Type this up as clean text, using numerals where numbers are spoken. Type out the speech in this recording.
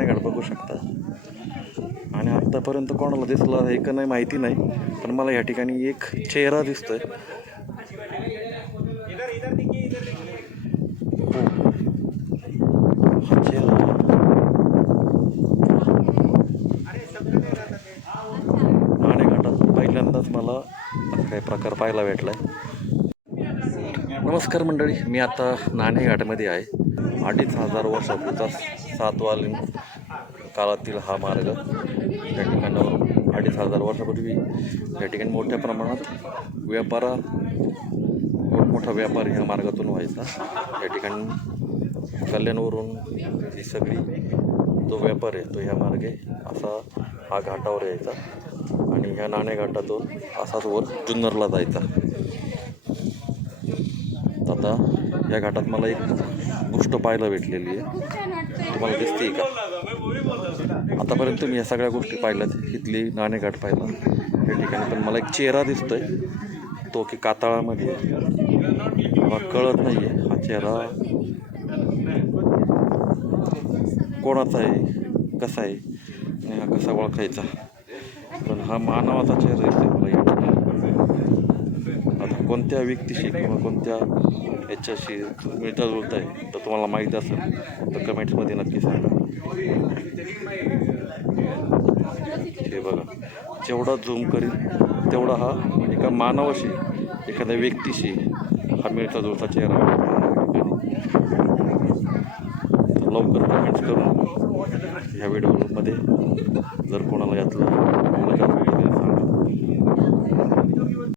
नाणेघाट बघू शकता. आणि आत्तापर्यंत कोणाला दिसलं आहे का नाही माहिती नाही, पण मला या ठिकाणी एक चेहरा दिसतोय. हा चेहरा नाणेघाटात पहिल्यांदाच मला असा काही प्रकार पाहायला भेटलाय. नमस्कार मंडळी, मी आता नाणेघाटमध्ये आहे. 2500 वर्षापूर्वीचा सातवाहन काळातील हा मार्ग या ठिकाणावरून 2500 वर्षापूर्वी या ठिकाणी मोठ्या प्रमाणात मोठमोठा व्यापार ह्या मार्गातून व्हायचा. या ठिकाणी कल्याणवरून ही सगळी जो व्यापार आहे तो ह्या मार्गे असा हा घाटावर यायचा आणि ह्या नाणेघाटातून असाच वर जुन्नरला जायचा. आता या घाटात मला एक गोष्ट पाहायला भेटलेली आहे, तुम्हाला दिसते का? आतापर्यंत मी या सगळ्या गोष्टी पाहिल्यात, इथली नाणेघाट पाहिला या ठिकाणी, पण मला एक चेहरा दिसतोय तो की कातळामध्ये मला कळत नाही आहे हा चेहरा कोणाचा आहे, कसा आहे आणि हा कसा ओळखायचा. पण हा मानवाचा चेहरा दिसतोय मला या ठिकाणी. आता कोणत्या व्यक्तीशी किंवा कोणत्या याच्याशी मिळता जुळत आहे तर तुम्हाला माहीत असेल तर कमेंट्समध्ये नक्की सांगा. हे बघा, जेवढा झूम करील तेवढा हा एका मानवाशी, एखाद्या व्यक्तीशी हा मिळता जुळता चेहरा लवकर कमेंट्स करून ह्या व्हिडिओमध्ये जर कोणाला यातलं